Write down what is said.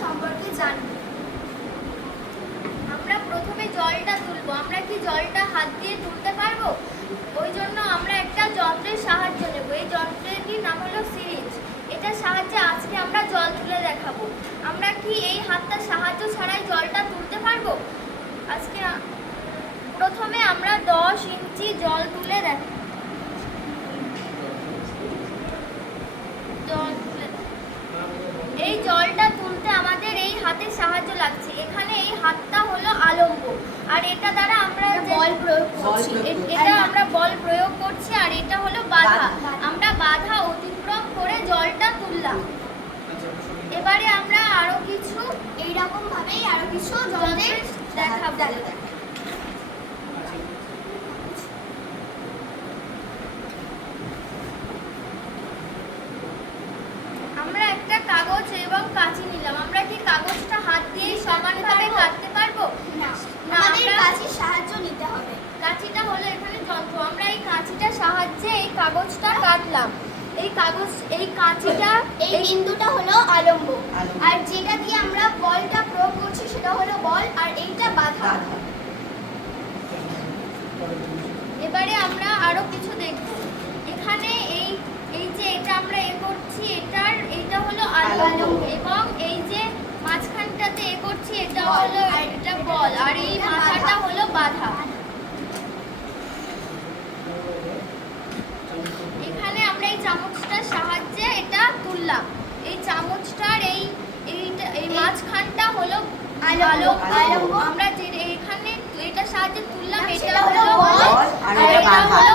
সম্পর্কে জানব। আমরা প্রথমে জলটা তুলবো। আমরা কি জলটা হাত দিয়ে তুলতে পারব? ওই জন্য আমরা একটা যন্ত্রের সাহায্য নেব। এই যন্ত্রটির নাম হলো সিরিজ এটার সাহায্যে আজকে আমরা জল তুলে দেখাবো। আমরা কি এই হাতটার সাহায্য ছাড়াই জলটা তুলতে পারব? আজকে প্রথমে আমরা দশ ইঞ্চি জল তুলে দেখ জল তুলে দেখ- এই জলটা তুলতে আমাদের এই হাতের সাহায্য লাগছে। এখানে এই হাতটা হলো আলম্ব। আর এটা দ্বারা আমরা যে- বল প্রয়োগ করছি। এটা আমরা বল প্রয়োগ করছি আর এটা হলো বাধা। আমরা বাধা অতিক্রম করে জলটা তুললাম। এবারে আমরা আরও কিছু এইরকম ভাবেই আরও কিছু দেখাবো দেখাবো আমরা একটা কাগজ এবং কাঁচি নিলাম আমরা কি কাগজটা হাত দিয়ে সমানভাবে কাটতে পারব না না, আমাদের আমরা- কাছের সাহায্য নিতে হবে কাঁচিটা হলো এখানে যন্ত্র আমরা এই কাঁচিটার সাহায্যে এই কাগজটা কাটলাম। এই কাগজ এই কাঁচিটা এই বিন্দুটা হলো আলম্ব। আর যেটা দিয়ে আমরা বলটা প্রয়োগ করছি সেটা হলো বল আর এইটা বাধা। এবারে আমরা আরও কিছু দেখব। এখানে এই এই যে এটা আমরা এ করছি এটার এটা হলো আলম্ব। এবং এই যে মাঝখানটাতে এ করছি এটা হলো এটা বল। আর এই মাথাটা হলো বাধা। করলাম এই চামচটার এই এই মাঝখানটা হলো আলো আমরা যে এখানে এটা সাহায্যে তুললাম এটা হলো বল আর এটা হলো